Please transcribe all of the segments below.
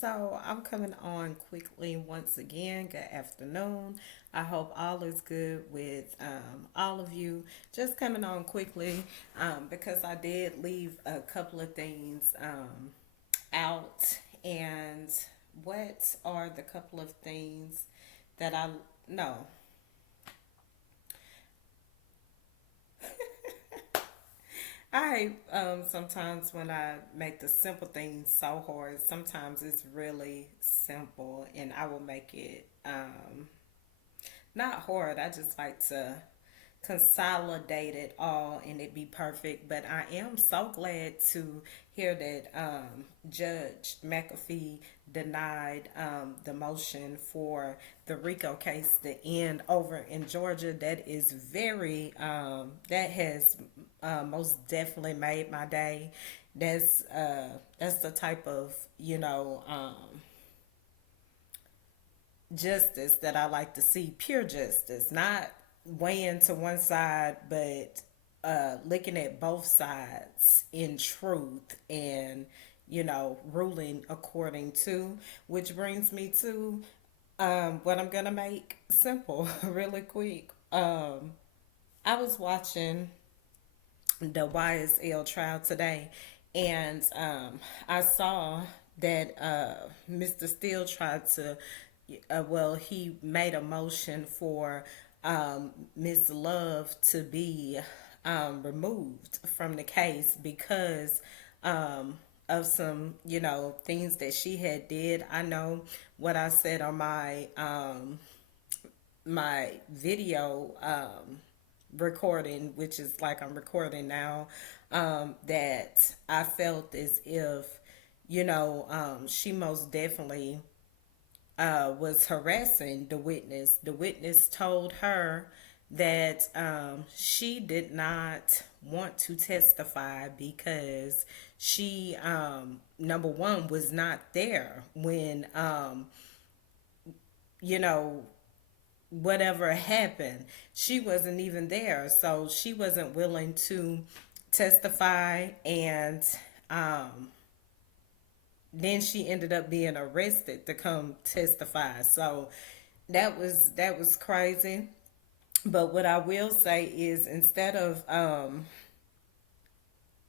So I'm coming on quickly once again. Good afternoon. I hope all is good with all of you. Just coming on quickly because I did leave a couple of things out. And what are the couple of things that I no? I sometimes when I make the simple things so hard, sometimes it's really simple, and I will make it not hard. I just like to consolidate it all and it be perfect. But I am so glad to hear that Judge McAfee denied the motion for the RICO case to end over in Georgia. That is that has most definitely made my day. That's the type of justice that I like to see, pure justice, not weighing to one side, but looking at both sides in truth and, ruling according to, which brings me to what I'm going to make simple really quick. I was watching the YSL trial today, and I saw that Mr. Steele tried to, he made a motion for Miss Love to be removed from the case because of some, things that she had did. I know what I said on my video recording, which is like I'm recording now, that I felt as if, she most definitely was harassing the witness. The witness told her that she did not want to testify because she, number one, was not there when, you know, whatever happened. She wasn't even there. So she wasn't willing to testify. And then she ended up being arrested to come testify. So that was crazy. But what I will say is instead of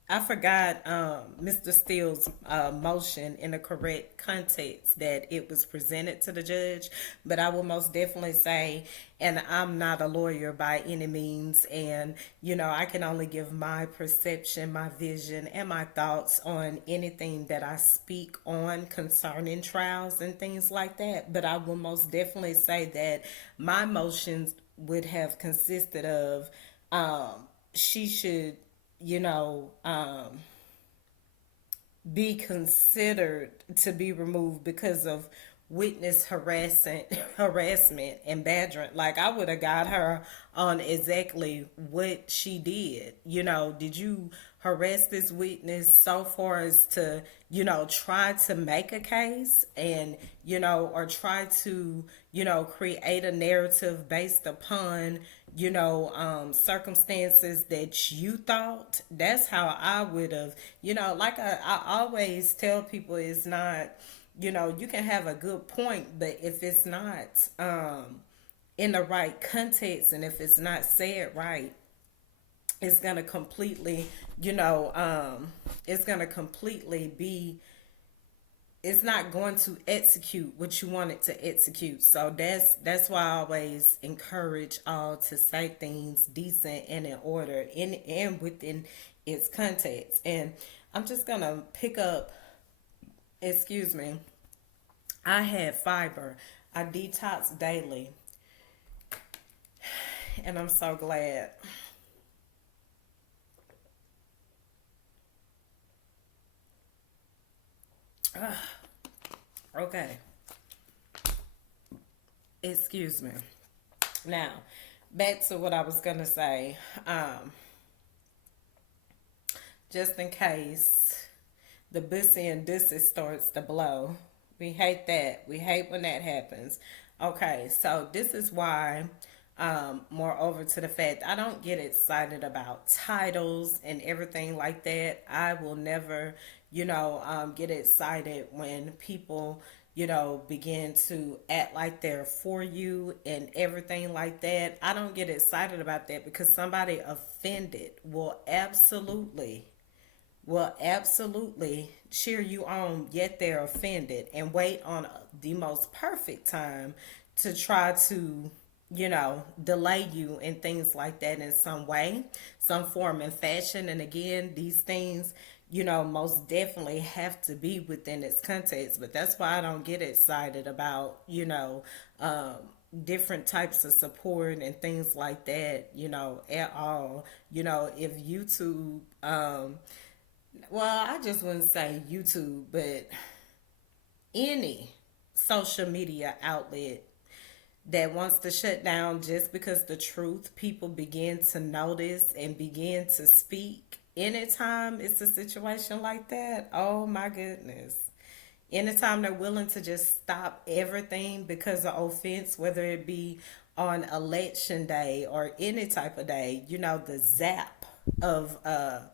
I forgot Mr. Steele's motion in the correct context that it was presented to the judge, but I will most definitely say, and I'm not a lawyer by any means, and I can only give my perception, my vision, and my thoughts on anything that I speak on concerning trials and things like that. But I will most definitely say that my motions would have consisted of she should you know, be considered to be removed because of witness harassment and badgering. Like I would have got her on exactly what she did. Did you harass this witness so far as to, try to make a case and, or try to, create a narrative based upon, circumstances that you thought? That's how I would have, like I always tell people, it's not, you can have a good point, but if it's not in the right context and if it's not said right, it's gonna completely, it's gonna completely be, it's not going to execute what you want it to execute. So that's why I always encourage all to say things decent and in order in and within its context. And I'm just gonna pick up, excuse me, I had fiber. I detox daily, and I'm so glad. Okay, excuse me. Now, back to what I was gonna say. Just in case the bussy and dissy starts to blow. We hate that. We hate when that happens. Okay, so this is why, moreover to the fact, I don't get excited about titles and everything like that. I will never, get excited when people, begin to act like they're for you and everything like that. I don't get excited about that because somebody offended will absolutely cheer you on, yet they're offended and wait on the most perfect time to try to, delay you and things like that in some way, some form and fashion. And again, these things, most definitely have to be within its context. But that's why I don't get excited about, um, different types of support and things like that, at all. If YouTube, well, I just wouldn't say YouTube, but any social media outlet that wants to shut down just because the truth, people begin to notice and begin to speak. Anytime it's a situation like that, oh my goodness. Anytime they're willing to just stop everything because of offense, whether it be on election day or any type of day, the zap of a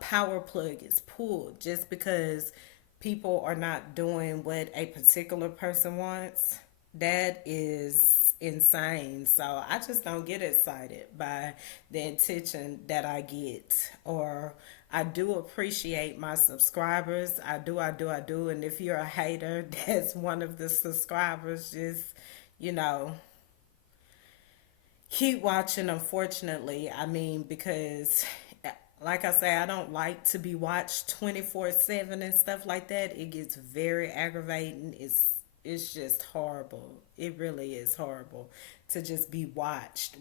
power plug is pulled just because people are not doing what a particular person wants. That is insane. So I just don't get excited by the attention that I get. Or I do appreciate my subscribers. I do, I do, I do. And if you're a hater, that's one of the subscribers. Just, you know, keep watching, unfortunately. I mean, because like I say, I don't like to be watched 24/7 and stuff like that. It gets very aggravating. It's just horrible. It really is horrible to just be watched.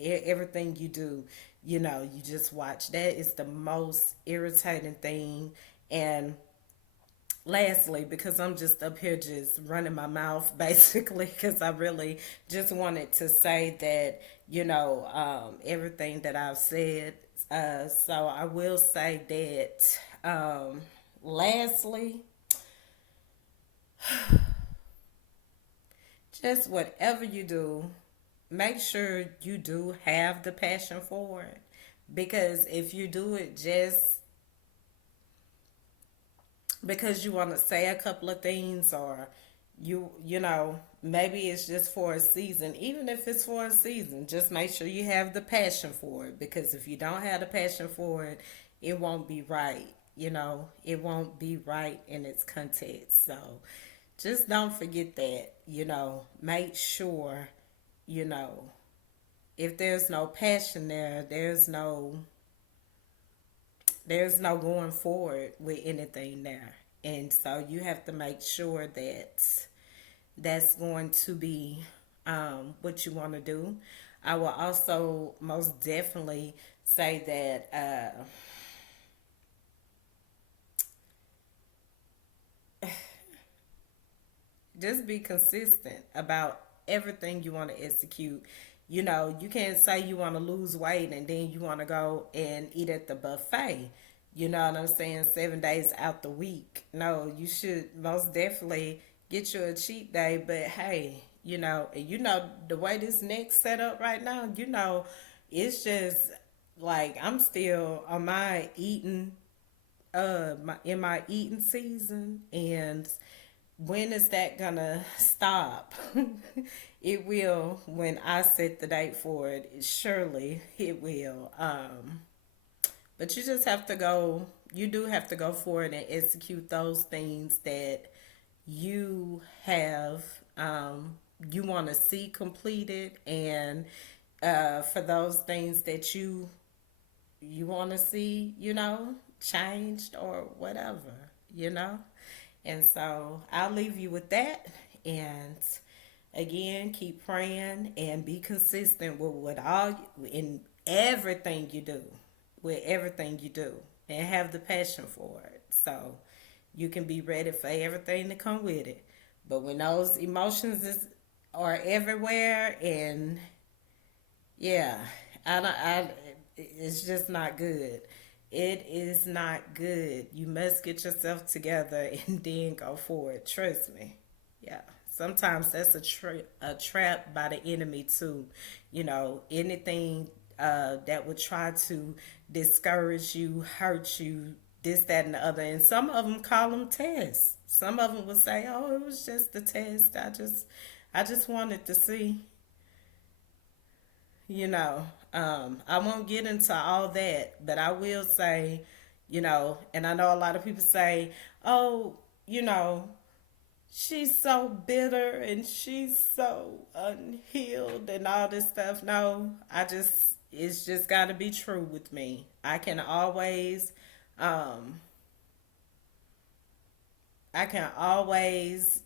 Everything you do, you just watch. That is the most irritating thing. And lastly, because I'm just up here just running my mouth basically, because I really just wanted to say that, everything that I've said. So I will say that, lastly, just whatever you do, make sure you do have the passion for it. Because if you do it just because you want to say a couple of things, or maybe it's just for a season. Even if it's for a season, just make sure you have the passion for it, because if you don't have the passion for it, it won't be right. It won't be right in its context. So just don't forget that. Make sure, you know if there's no passion there, there's no going forward with anything there. And so you have to make sure that that's going to be, what you want to do. I will also most definitely say that, just be consistent about everything you want to execute. You can't say you want to lose weight and then you want to go and eat at the buffet. You know what I'm saying? 7 days out the week. No, you should most definitely get you a cheat day. But hey, the way this next set up right now, it's just like I'm still on my eating, in my eating season. And when is that gonna stop? It will when I set the date for it. Surely it will. But you just have to go. You do have to go for it and execute those things that you have. You want to see completed, and for those things that you want to see, changed or whatever, you know. And so I'll leave you with that. And again, keep praying and be consistent with all in everything you do, with everything you do, and have the passion for it. So you can be ready for everything to come with it. But when those are everywhere, and yeah, it's just not good. It is not good. You must get yourself together and then go forward. Trust me. Yeah. Sometimes that's a trap by the enemy too. Anything that would try to discourage you, hurt you, this, that, and the other. And some of them call them tests. Some of them will say, "Oh, it was just a test. I just wanted to see." You know, I won't get into all that, but I will say, and I know a lot of people say, "Oh, you know, she's so bitter and she's so unhealed and all this stuff." No, it's just got to be true with me. Um, I can always,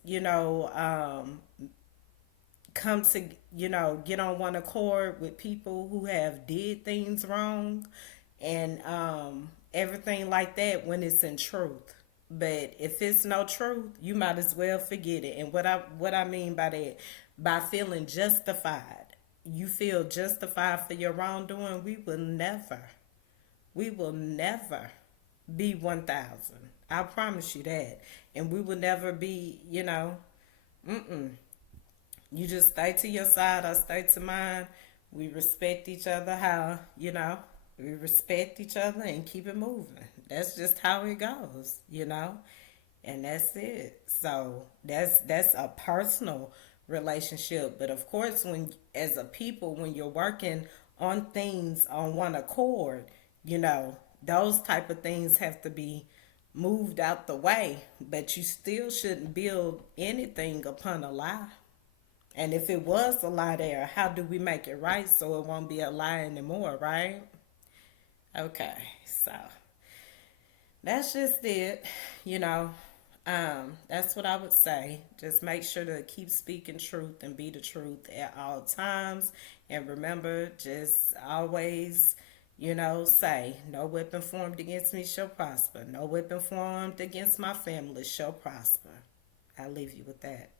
come to, get on one accord with people who have did things wrong and everything like that when it's in truth. But if it's no truth, you might as well forget it. And what I mean by that, by feeling justified, you feel justified for your wrongdoing. We will never be 1,000. I promise you that. And we will never be, you just stay to your side, I stay to mine. We respect each other how, we respect each other and keep it moving. That's just how it goes. And that's it. So that's a personal relationship. But of course, when as a people, when you're working on things on one accord, those type of things have to be moved out the way. But you still shouldn't build anything upon a lie. And if it was a lie there, how do we make it right so it won't be a lie anymore, right? Okay, so that's just it. You know, that's what I would say. Just make sure to keep speaking truth and be the truth at all times. And remember, just always, say, no weapon formed against me shall prosper. No weapon formed against my family shall prosper. I'll leave you with that.